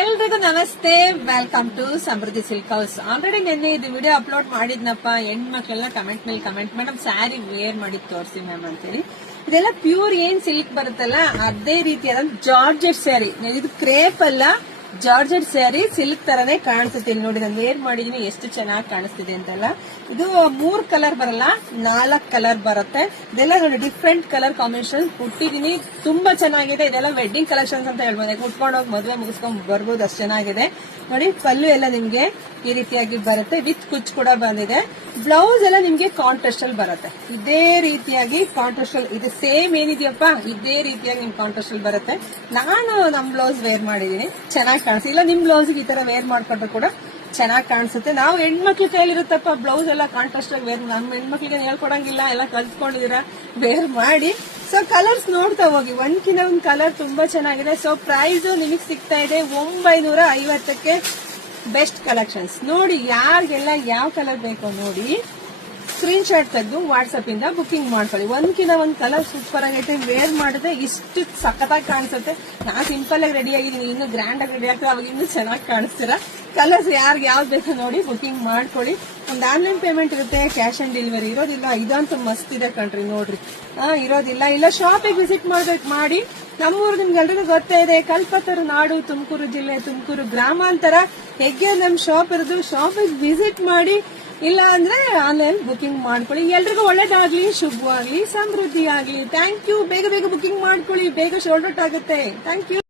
ಎಲ್ರಿಗೂ ನಮಸ್ತೆ, welcome to Samruddhi silk house. Already ನಿನ್ನೆ ಇದು ವಿಡಿಯೋ ಅಪ್ಲೋಡ್ ಮಾಡಿದ್ನಪ್ಪ. ಹೆಣ್ಮಕ್ಳೆಲ್ಲ ಕಮೆಂಟ್ ಮೇಲೆ ಕಮೆಂಟ್ ಮೇಡಮ್ ಸ್ಯಾರಿ ವೇರ್ ಮಾಡಿ ತೋರಿಸಿ ಮ್ಯಾಮ್ ಅಂತೇಳಿ. ಇದೆಲ್ಲ ಪ್ಯೂರ್ ಏನ್ ಸಿಲ್ಕ್ ಬರುತ್ತಲ್ಲ ಅದೇ ರೀತಿಯಾದ ಜಾರ್ಜೆಟ್ ಸ್ಯಾರಿ. ಇದು ಕ್ರೇಪ್ ಅಲ್ಲ, ಜಾರ್ಜೆಟ್ ಸ್ಯಾರಿ ಸಿಲ್ಕ್ ತರನೇ ಕಾಣಿಸುತ್ತೆ. ಇಲ್ಲಿ ನೋಡಿ ನಾನು ವೇರ್ ಮಾಡಿದೀನಿ, ಎಷ್ಟು ಚೆನ್ನಾಗಿ ಕಾಣಿಸ್ತಿದೆ ಅಂತಲ್ಲ. ಇದು 3 ಕಲರ್ ಬರಲ್ಲ, 4 ಕಲರ್ ಬರುತ್ತೆ. ಇದೆಲ್ಲ ನೋಡಿ ಡಿಫ್ರೆಂಟ್ ಕಲರ್ ಕಾಂಬಿನೇಷನ್ ಕೊಟ್ಟಿದೀನಿ, ತುಂಬಾ ಚೆನ್ನಾಗಿದೆ. ಇದೆಲ್ಲ ವೆಡ್ಡಿಂಗ್ ಕಲೆಕ್ಷನ್ಸ್ ಅಂತ ಹೇಳ್ಬೋದು. ಉಟ್ಕೊಂಡು ಹೋಗಿ ಮದುವೆ ಮುಗಿಸ್ಕೊಂಡ್ ಬರ್ಬೋದು, ಅಷ್ಟು ಚೆನ್ನಾಗಿದೆ. ನೋಡಿ ಪಲ್ಲು ಎಲ್ಲ ನಿಮ್ಗೆ ಈ ರೀತಿಯಾಗಿ ಬರುತ್ತೆ, ವಿತ್ ಕುಚ್ ಕೂಡ ಬಂದಿದೆ. ಬ್ಲೌಸ್ ಎಲ್ಲ ನಿಮ್ಗೆ ಕಾಂಟ್ರಾಸ್ಟ್ ಅಲ್ಲಿ ಬರುತ್ತೆ. ಇದೇ ರೀತಿಯಾಗಿ ಕಾಂಟ್ರಾಸ್ಟ್ ಅಲ್ಲಿ ಇದು ಸೇಮ್ ಏನಿದೆಯಪ್ಪ, ಇದೇ ರೀತಿಯಾಗಿ ನಿಮ್ ಕಾಂಟ್ರಾಸ್ಟ್ ಅಲ್ಲಿ ಬರುತ್ತೆ. ನಾನು ನಮ್ ಬ್ಲೌಸ್ ವೇರ್ ಮಾಡಿದೀನಿ, ಚೆನ್ನಾಗಿ ಕಾಣಿಸ್ತಿ. ಇಲ್ಲ ನಿಮ್ ಬ್ಲೌಸ್ ಈ ತರ ವೇರ್ ಮಾಡ್ಕೊಂಡ್ರು ಕೂಡ ಚೆನ್ನಾಗಿ ಕಾಣಿಸುತ್ತೆ. ನಾವು ಹೆಣ್ಮಕ್ಳು ಕೈಲಿರುತ್ತಪ್ಪ ಬ್ಲೌಸ್ ಎಲ್ಲ ಕಾಂಟ್ರಾಸ್ಟ್ ಆಗಿ ವೇರ್. ನಮ್ಮ ಹೆಣ್ಮಕ್ಳಿಗೆ ಹೇಳ್ಕೊಡಂಗಿಲ್ಲ, ಎಲ್ಲ ಕಲ್ತ್ಕೊಂಡಿದೀರಾ, ವೇರ್ ಮಾಡಿ. ಸೊ ಕಲರ್ಸ್ ನೋಡ್ತಾ ಹೋಗಿ, ಒಂದ್ಕಿಂತ ಒಂದ್ ಕಲರ್ ತುಂಬಾ ಚೆನ್ನಾಗಿದೆ. ಸೊ ಪ್ರೈಸ್ ನಿಮಗೆ ಸಿಗ್ತಾ ಇದೆ 950ಕ್ಕೆ. ಬೆಸ್ಟ್ ಕಲೆಕ್ಷನ್ಸ್ ನೋಡಿ. ಯಾರಿಗೆಲ್ಲ ಯಾವ ಕಲರ್ ಬೇಕೋ ನೋಡಿ, ಸ್ಕ್ರೀನ್ ಶಾಟ್ ತೆಗೆದು ವಾಟ್ಸ್ಆಪ್ ಇಂದ ಬುಕಿಂಗ್ ಮಾಡ್ಕೊಳ್ಳಿ. ಒಂದ್ಕಿಂತ ಒಂದ್ ಕಲರ್ ಸೂಪರ್ ಆಗೈತೆ. ವೇರ್ ಮಾಡಿದ್ರೆ ಇಷ್ಟು ಸಖತ್ತಾಗಿ ಕಾಣಿಸುತ್ತೆ. ನಾ ಸಿಂಪಲ್ ಆಗಿ ರೆಡಿ ಆಗಿದ್ದೀನಿ, ಇನ್ನು ಗ್ರ್ಯಾಂಡ್ ಆಗಿ ರೆಡಿ ಆಗ್ತದೆ, ಅವಾಗ ಇನ್ನೂ ಚೆನ್ನಾಗಿ ಕಾಣಿಸ್ತೀರಾ. ಕಲರ್ಸ್ ಯಾರಿಗೆ ಯಾವ್ದು ಬೇಕೋ ನೋಡಿ ಬುಕಿಂಗ್ ಮಾಡ್ಕೊಳ್ಳಿ. ಒಂದು ಆನ್ಲೈನ್ ಪೇಮೆಂಟ್ ಇರುತ್ತೆ, ಕ್ಯಾಶ್ ಆನ್ ಡೆಲಿವರಿ ಇರೋದಿಲ್ಲ. ಇದಂತೂ ಮಸ್ತ್ ಇದೆ ಕಣ್ರಿ, ನೋಡ್ರಿ. ಇರೋದಿಲ್ಲ. ಇಲ್ಲ ಶಾಪಿಗೆ ವಿಸಿಟ್ ಮಾಡ್ಬೇಕು ಮಾಡಿ. ನಮ್ಮೂರು ನಿಮ್ಗೆಲ್ರಿಗೂ ಗೊತ್ತೇ ಇದೆ, ಕಲ್ಪತರು ನಾಡು, ತುಮಕೂರು ಜಿಲ್ಲೆ, ತುಮಕೂರು ಗ್ರಾಮಾಂತರ. ಹೇಗೆ ನಮ್ ಶಾಪ್ ಇರೋದು, ಶಾಪಿಗೆ ವಿಸಿಟ್ ಮಾಡಿ. ಇಲ್ಲ ಅಂದ್ರೆ ಆನ್ಲೈನ್ ಬುಕಿಂಗ್ ಮಾಡ್ಕೊಳ್ಳಿ. ಎಲ್ರಿಗೂ ಒಳ್ಳೇದಾಗ್ಲಿ, ಶುಭವಾಗ್ಲಿ, ಸಮೃದ್ಧಿ ಆಗ್ಲಿ. Thank you. ಬೇಗ ಬೇಗ ಬುಕಿಂಗ್ ಮಾಡ್ಕೊಳ್ಳಿ, ಬೇಗ ಶೋಲ್ಡ್ ಔಟ್ ಆಗುತ್ತೆ. Thank you.